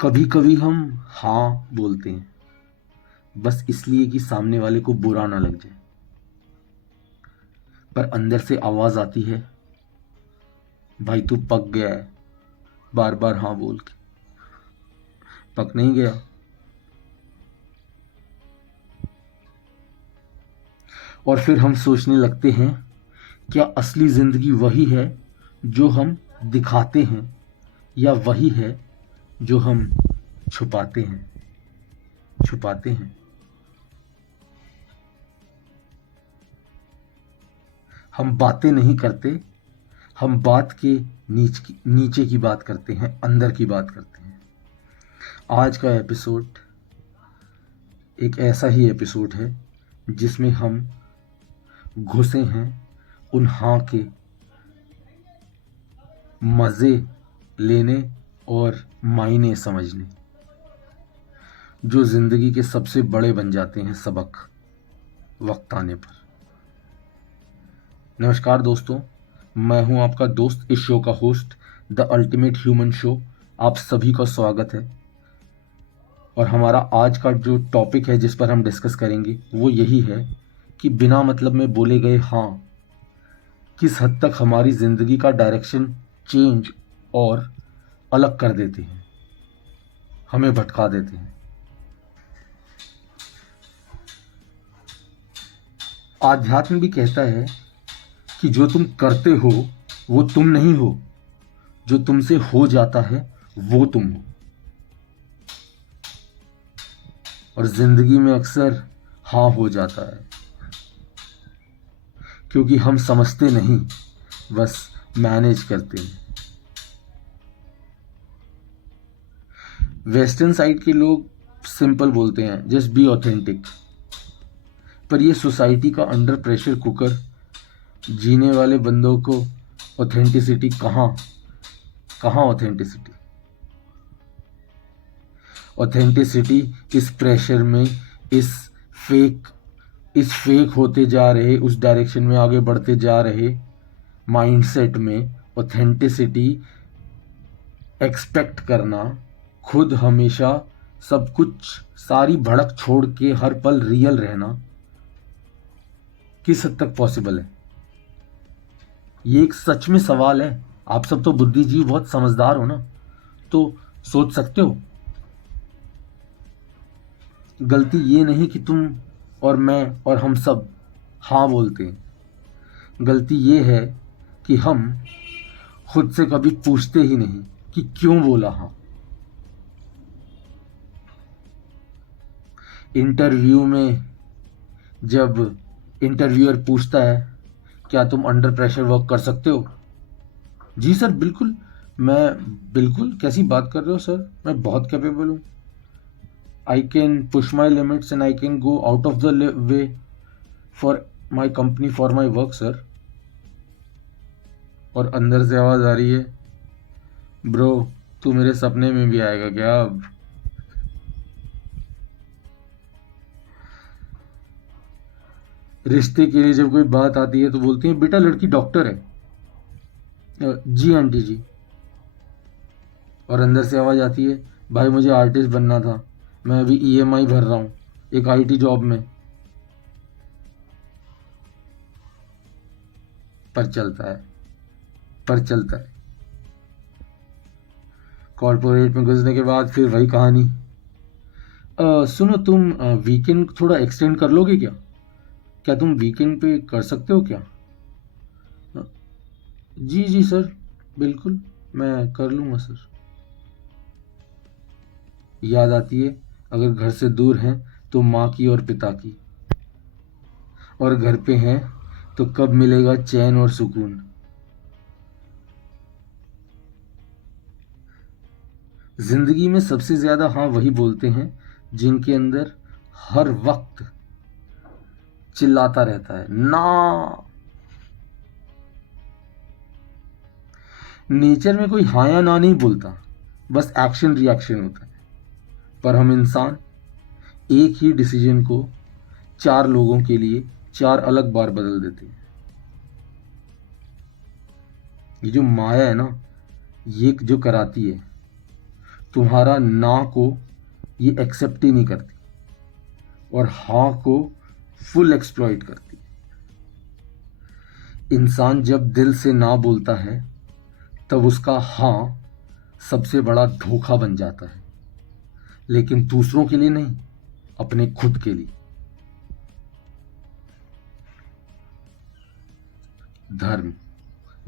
कभी कभी हम हाँ बोलते हैं बस इसलिए कि सामने वाले को बुरा ना लग जाए, पर अंदर से आवाज आती है, भाई तू पक गया है बार बार हाँ बोल के। पक नहीं गया। और फिर हम सोचने लगते हैं, क्या असली जिंदगी वही है जो हम दिखाते हैं या वही है जो हम छुपाते हैं। हम बातें नहीं करते, हम बात के नीचे की बात करते हैं, अंदर की बात करते हैं। आज का एपिसोड एक ऐसा ही एपिसोड है जिसमें हम घुसे हैं उन हाँ के मज़े लेने और मायने समझने, जो ज़िंदगी के सबसे बड़े बन जाते हैं सबक वक्त आने पर। नमस्कार दोस्तों, मैं हूं आपका दोस्त, इस शो का host, the ultimate human show. आप सभी का स्वागत है। और हमारा आज का जो टॉपिक है जिस पर हम डिस्कस करेंगे वो यही है कि बिना मतलब में बोले गए हाँ किस हद तक हमारी ज़िंदगी का डायरेक्शन चेंज और अलग कर देते हैं, हमें भटका देते हैं। आध्यात्म भी कहता है कि जो तुम करते हो वो तुम नहीं हो, जो तुमसे हो जाता है वो तुम हो। और जिंदगी में अक्सर हाँ हो जाता है क्योंकि हम समझते नहीं, बस मैनेज करते हैं। वेस्टर्न साइड के लोग सिंपल बोलते हैं, जस्ट बी ऑथेंटिक। पर ये सोसाइटी का अंडर प्रेशर कुकर जीने वाले बंदों को ऑथेंटिसिटी कहाँ कहाँ ऑथेंटिसिटी ऑथेंटिसिटी इस प्रेशर में, इस फेक इस फेक होते जा रहे, उस डायरेक्शन में आगे बढ़ते जा रहे माइंडसेट में ऑथेंटिसिटी एक्सपेक्ट करना, खुद हमेशा सब कुछ, सारी भड़क छोड़ के हर पल रियल रहना किस हद तक पॉसिबल है? ये एक सच में सवाल है। आप सब तो बुद्धिजीवी, बहुत समझदार हो ना, तो सोच सकते हो। गलती ये नहीं कि तुम और मैं और हम सब हाँ बोलते हैं। गलती ये है कि हम खुद से कभी पूछते ही नहीं कि क्यों बोला हाँ। इंटरव्यू में जब इंटरव्यूअर पूछता है, क्या तुम अंडर प्रेशर वर्क कर सकते हो? जी सर बिल्कुल, मैं बिल्कुल। कैसी बात कर रहे हो सर, मैं बहुत कैपेबल हूँ। I can push my limits and I can go out of the way for my company, for my work sir. और अंदर से आवाज आ रही है, ब्रो तू मेरे सपने में भी आएगा क्या अब? रिश्ते के लिए जब कोई बात आती है तो बोलती है, बेटा लड़की डॉक्टर है। जी आंटी जी। और अंदर से आवाज आती है, भाई मुझे आर्टिस्ट बनना था, मैं अभी ईएमआई भर रहा हूँ एक आईटी जॉब में। पर चलता है, पर चलता है। कॉर्पोरेट में घुसने के बाद फिर वही कहानी। सुनो, तुम वीकेंड थोड़ा एक्सटेंड कर लोगे क्या? क्या तुम वीकेंड पे कर सकते हो क्या? अ, जी जी सर, बिल्कुल मैं कर लूँगा सर। याद आती है, अगर घर से दूर हैं तो माँ की और पिता की, और घर पे हैं तो कब मिलेगा चैन और सुकून। जिंदगी में सबसे ज्यादा हाँ वही बोलते हैं जिनके अंदर हर वक्त चिल्लाता रहता है ना। नेचर में कोई हाँ या ना नहीं बोलता, बस एक्शन रिएक्शन होता है। पर हम इंसान एक ही डिसीजन को चार लोगों के लिए चार अलग बार बदल देते हैं। ये जो माया है ना, ये जो कराती है, तुम्हारा ना को ये एक्सेप्ट ही नहीं करती और हाँ को फुल एक्सप्लॉइट करती। इंसान जब दिल से ना बोलता है तब उसका हाँ सबसे बड़ा धोखा बन जाता है, लेकिन दूसरों के लिए नहीं, अपने खुद के लिए। धर्म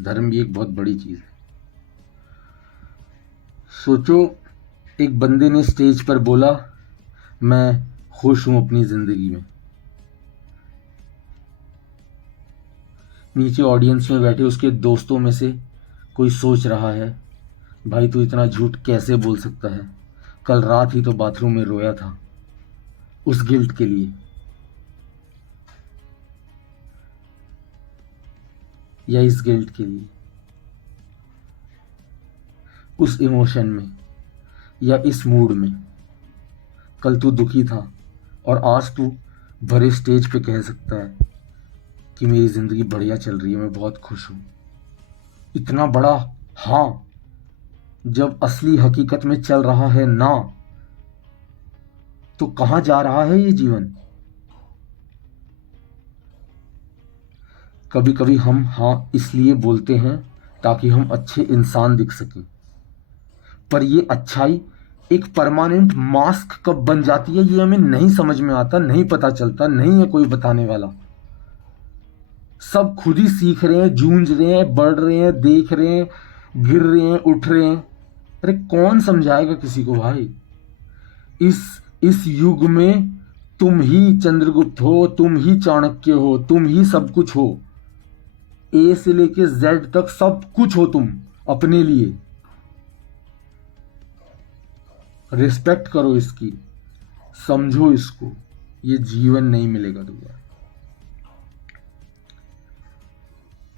धर्म भी एक बहुत बड़ी चीज है। सोचो, एक बंदे ने स्टेज पर बोला, मैं खुश हूं अपनी जिंदगी में। नीचे ऑडियंस में बैठे उसके दोस्तों में से कोई सोच रहा है, भाई तू इतना झूठ कैसे बोल सकता है, कल रात ही तो बाथरूम में रोया था। उस गिल्ट के लिए या इस गिल्ट के लिए, उस इमोशन में या इस मूड में। कल तू दुखी था और आज तू भरे स्टेज पे कह सकता है कि मेरी जिंदगी बढ़िया चल रही है, मैं बहुत खुश हूं। इतना बड़ा हाँ जब असली हकीकत में चल रहा है ना, तो कहां जा रहा है ये जीवन। कभी कभी हम हाँ इसलिए बोलते हैं ताकि हम अच्छे इंसान दिख सकें, पर ये अच्छाई एक परमानेंट मास्क कब बन जाती है ये हमें नहीं समझ में आता, नहीं पता चलता, नहीं है कोई बताने वाला। सब खुद ही सीख रहे हैं, जूझ रहे हैं, बढ़ रहे हैं, देख रहे हैं, गिर रहे हैं, उठ रहे हैं। अरे कौन समझाएगा किसी को भाई। इस युग में तुम ही चंद्रगुप्त हो, तुम ही चाणक्य हो, तुम ही सब कुछ हो। ए से लेके जेड तक सब कुछ हो तुम अपने लिए। रिस्पेक्ट करो इसकी, समझो इसको, ये जीवन नहीं मिलेगा दोबारा।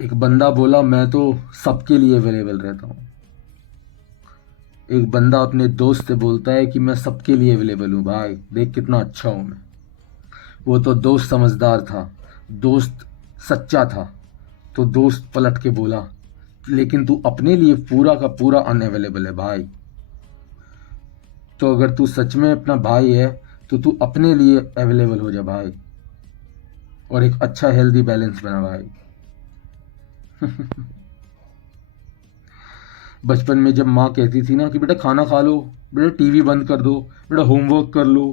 एक बंदा बोला, मैं तो सबके लिए अवेलेबल रहता हूं। एक बंदा अपने दोस्त से बोलता है कि मैं सबके लिए अवेलेबल हूं, भाई देख कितना अच्छा हूं मैं। वो तो दोस्त समझदार था, दोस्त सच्चा था, तो दोस्त पलट के बोला, लेकिन तू अपने लिए पूरा का पूरा अनअवेलेबल है भाई। तो अगर तू सच में अपना भाई है तो तू अपने लिए अवेलेबल हो जा भाई, और एक अच्छा हेल्दी बैलेंस बना भाई। बचपन में जब माँ कहती थी ना कि बेटा खाना खा लो, बेटा टीवी बंद कर दो, बेटा होमवर्क कर लो,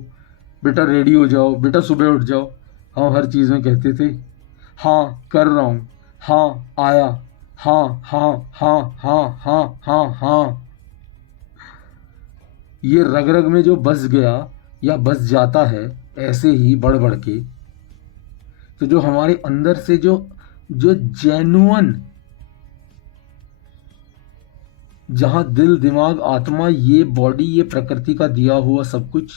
बेटा रेडी हो जाओ, बेटा सुबह उठ जाओ, हम हर चीज़ में कहते थे हाँ कर रहा हूँ, हाँ आया, हाँ हाँ हाँ हाँ हाँ हाँ हाँ। ये रग रग में जो बस गया या बस जाता है ऐसे ही बढ़ बढ़ के, तो जो हमारे अंदर से जो जो जेन्युइन, जहां दिल दिमाग आत्मा ये बॉडी ये प्रकृति का दिया हुआ सब कुछ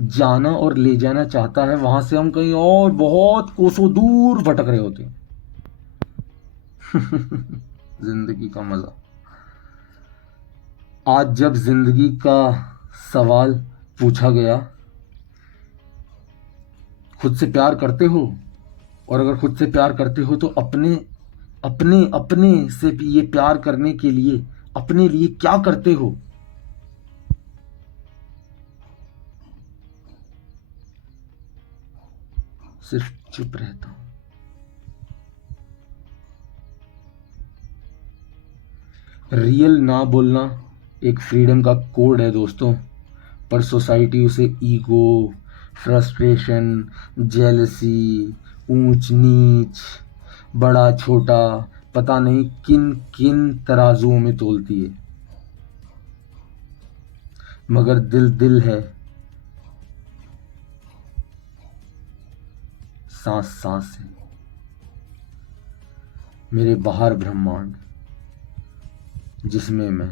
जाना और ले जाना चाहता है, वहां से हम कहीं और बहुत कोसों दूर भटक रहे होते हैं। जिंदगी का मजा। आज जब जिंदगी का सवाल पूछा गया, खुद से प्यार करते हो, और अगर खुद से प्यार करते हो तो अपने अपने अपने से भी ये प्यार करने के लिए अपने लिए क्या करते हो। सिर्फ चुप रहता हूं। रियल ना बोलना एक फ्रीडम का कोड है दोस्तों, पर सोसाइटी उसे ईगो, फ्रस्ट्रेशन, जेलसी, ऊंच नीच, बड़ा छोटा, पता नहीं किन किन तराजुओं में तोलती है। मगर दिल दिल है, सांस सांस है। मेरे बाहर ब्रह्मांड जिसमें मैं,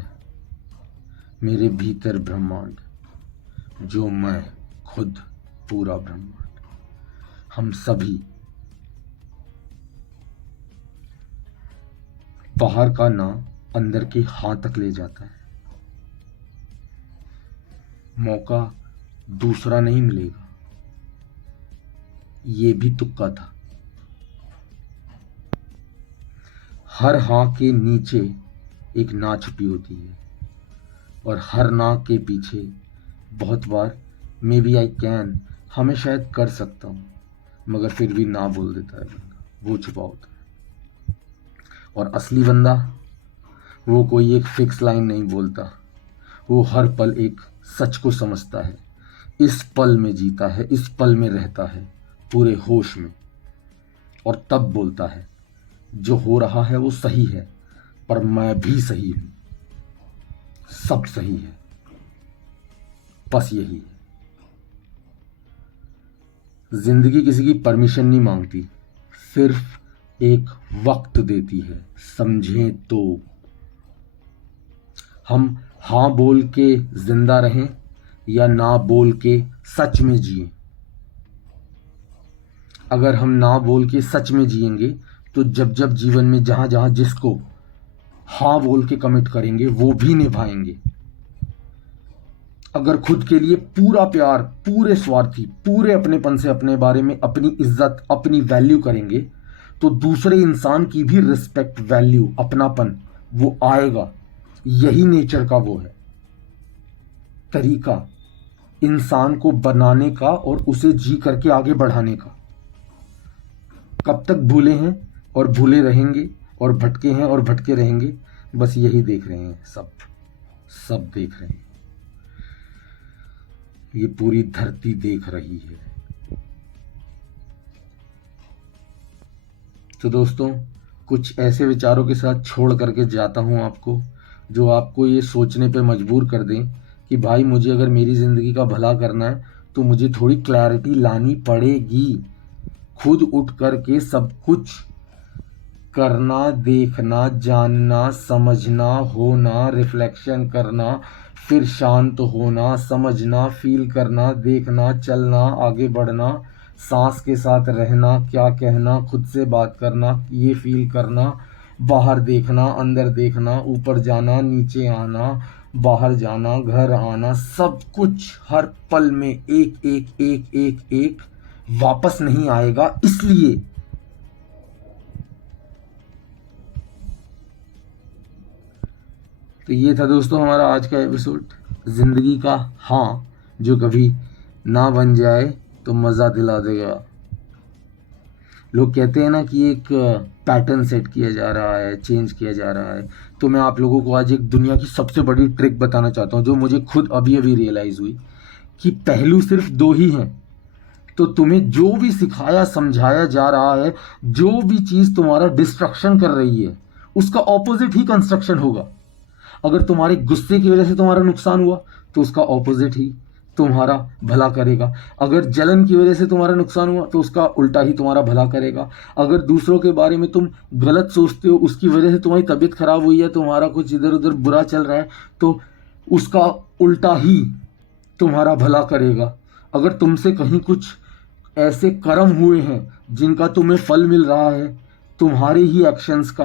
मेरे भीतर ब्रह्मांड जो मैं खुद पूरा ब्रह्मांड। हम सभी बाहर का ना अंदर के हाथ तक ले जाता है। मौका दूसरा नहीं मिलेगा, ये भी तुक्का था। हर हाँ के नीचे एक ना छुपी होती है, और हर ना के पीछे बहुत बार मे बी आई कैन, हमें शायद कर सकता हूँ, मगर फिर भी ना बोल देता है बंदा, वो छुपा होता है। और असली बंदा वो कोई एक फिक्स लाइन नहीं बोलता, वो हर पल एक सच को समझता है, इस पल में जीता है, इस पल में रहता है पूरे होश में, और तब बोलता है जो हो रहा है वो सही है, पर मैं भी सही हूं, सब सही है, बस यही है। जिंदगी किसी की परमिशन नहीं मांगती, सिर्फ एक वक्त देती है, समझें तो। हम हाँ बोल के जिंदा रहें या ना बोल के सच में जिए। अगर हम ना बोल के सच में जिएंगे तो जब जब जीवन में जहां जहां जिसको हाँ बोल के कमिट करेंगे वो भी निभाएंगे। अगर खुद के लिए पूरा प्यार, पूरे स्वार्थी, पूरे अपनेपन से अपने बारे में, अपनी इज्जत, अपनी वैल्यू करेंगे तो दूसरे इंसान की भी रिस्पेक्ट, वैल्यू, अपनापन वो आएगा। यही नेचर का वो है तरीका, इंसान को बनाने का और उसे जी करके आगे बढ़ाने का। कब तक भूले हैं और भूले रहेंगे, और भटके हैं और भटके रहेंगे, बस यही देख रहे हैं, सब देख रहे हैं, ये पूरी धरती देख रही है। तो दोस्तों, कुछ ऐसे विचारों के साथ छोड़ करके जाता हूं आपको, जो आपको ये सोचने पे मजबूर कर दें कि भाई मुझे अगर मेरी ज़िंदगी का भला करना है तो मुझे थोड़ी क्लैरिटी लानी पड़ेगी, खुद उठ करके सब कुछ करना, देखना, जानना, समझना, होना, रिफ्लेक्शन करना, फिर शांत होना, समझना, फील करना, देखना, चलना, आगे बढ़ना, सांस के साथ रहना, क्या कहना, खुद से बात करना, ये फील करना, बाहर देखना, अंदर देखना, ऊपर जाना, नीचे आना, बाहर जाना, घर आना, सब कुछ हर पल में एक एक एक एक एक वापस नहीं आएगा। इसलिए तो ये था दोस्तों हमारा आज का एपिसोड, ज़िंदगी का हाँ जो कभी ना बन जाए तो मज़ा दिला देगा। लोग कहते हैं ना कि एक पैटर्न सेट किया जा रहा है, चेंज किया जा रहा है, तो मैं आप लोगों को आज एक दुनिया की सबसे बड़ी ट्रिक बताना चाहता हूँ, जो मुझे खुद अभी अभी रियलाइज़ हुई कि पहलू सिर्फ दो ही हैं। तो तुम्हें जो भी सिखाया समझाया जा रहा है, जो भी चीज़ तुम्हारा डिस्ट्रक्शन कर रही है, उसका ऑपोजिट ही कंस्ट्रक्शन होगा। अगर तुम्हारे गुस्से की वजह से तुम्हारा नुकसान हुआ तो उसका ऑपोजिट ही तुम्हारा भला करेगा। अगर जलन की वजह से तुम्हारा नुकसान हुआ तो उसका उल्टा ही तुम्हारा भला करेगा। अगर दूसरों के बारे में तुम गलत सोचते हो, उसकी वजह से तुम्हारी तबीयत खराब हुई है, तुम्हारा कुछ इधर उधर बुरा चल रहा है, तो उसका उल्टा ही तुम्हारा भला करेगा। अगर तुमसे कहीं कुछ ऐसे कर्म हुए हैं जिनका तुम्हें फल मिल रहा है तुम्हारे ही एक्शंस का,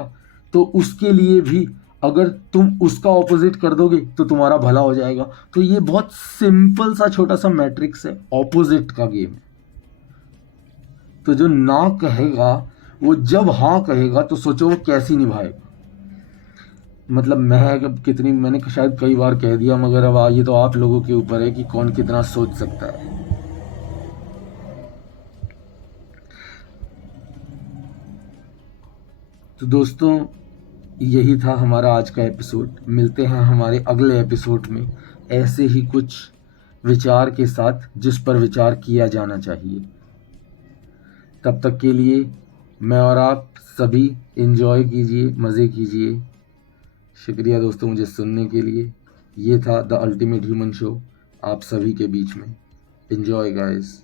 तो उसके लिए भी अगर तुम उसका ऑपोजिट कर दोगे तो तुम्हारा भला हो जाएगा। तो ये बहुत सिंपल सा छोटा सा मैट्रिक्स है, ऑपोजिट का गेम है। तो जो ना कहेगा वो जब हाँ कहेगा तो सोचो वो कैसी निभाएगा। मतलब मैंने शायद कई बार कह दिया, मगर अब ये तो आप लोगों के ऊपर है कि कौन कितना सोच सकता है। तो दोस्तों, यही था हमारा आज का एपिसोड। मिलते हैं हमारे अगले एपिसोड में ऐसे ही कुछ विचार के साथ जिस पर विचार किया जाना चाहिए। तब तक के लिए मैं और आप सभी एंजॉय कीजिए, मज़े कीजिए। शुक्रिया दोस्तों मुझे सुनने के लिए। ये था द अल्टीमेट ह्यूमन शो आप सभी के बीच में। Enjoy guys.